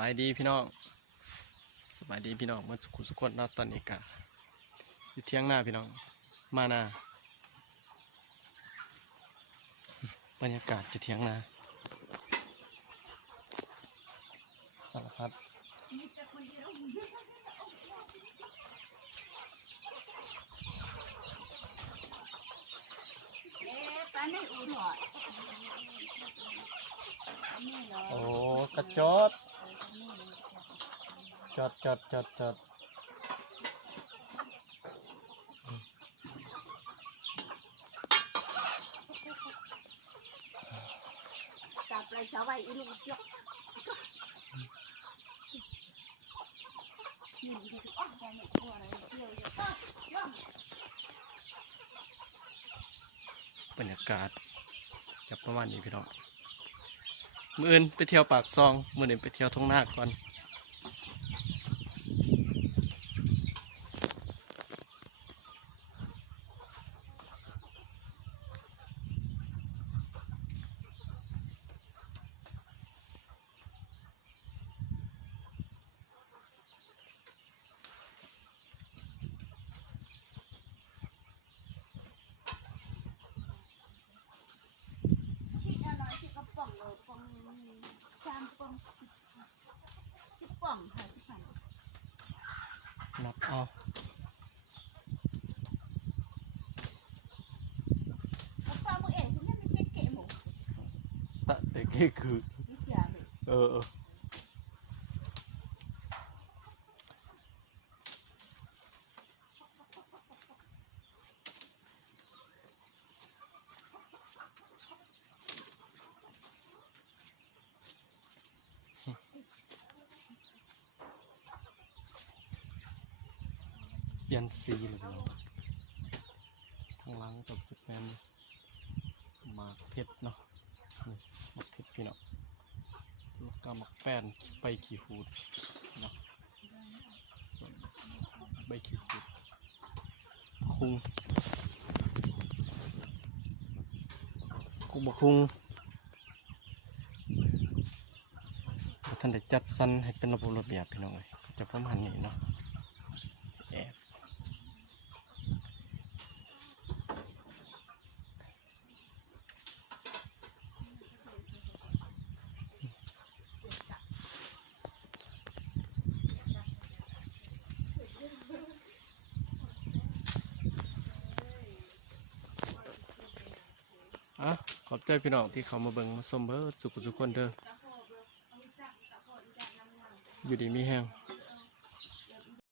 บายดีพี่น้องสบายดีพี่น้องเมื่อสุขคนนะตอนนี้กะอยู่เที่ยงหน้าพี่น้องมาหน้าบรรยากาศอยู่เที่ยงหน้าสารพัดโอ้กระจดจดจับเลยสาวใบอีลูกยกบรรยากาศจะประมาณนี้พี่น้องมื้ออื่นไปเที่ยวปากซองมื้อนี้ไปเที่ยวทุ่งนาก่อนนับเอาตะแต่เก้คือเปลี่ยนสีเลยพี่น้องข้างหลังกับจุดแมนหมากเพชรเนาะนี่หมากเพชรพี่น้องแล้วก็หมากแป้นใบขี้หูดเนาะส่วนใบขี้หูดคุ้งบะคุ้งท่านได้จัดสรรให้เป็นระบบระเบียบพี่น้องเลยจะประมาณนี้เนาะขอบใจพี่น้องที่เขามาเบิ่งมาชมเบิดสุขคนเด้ออยู่ดีมีแห้ง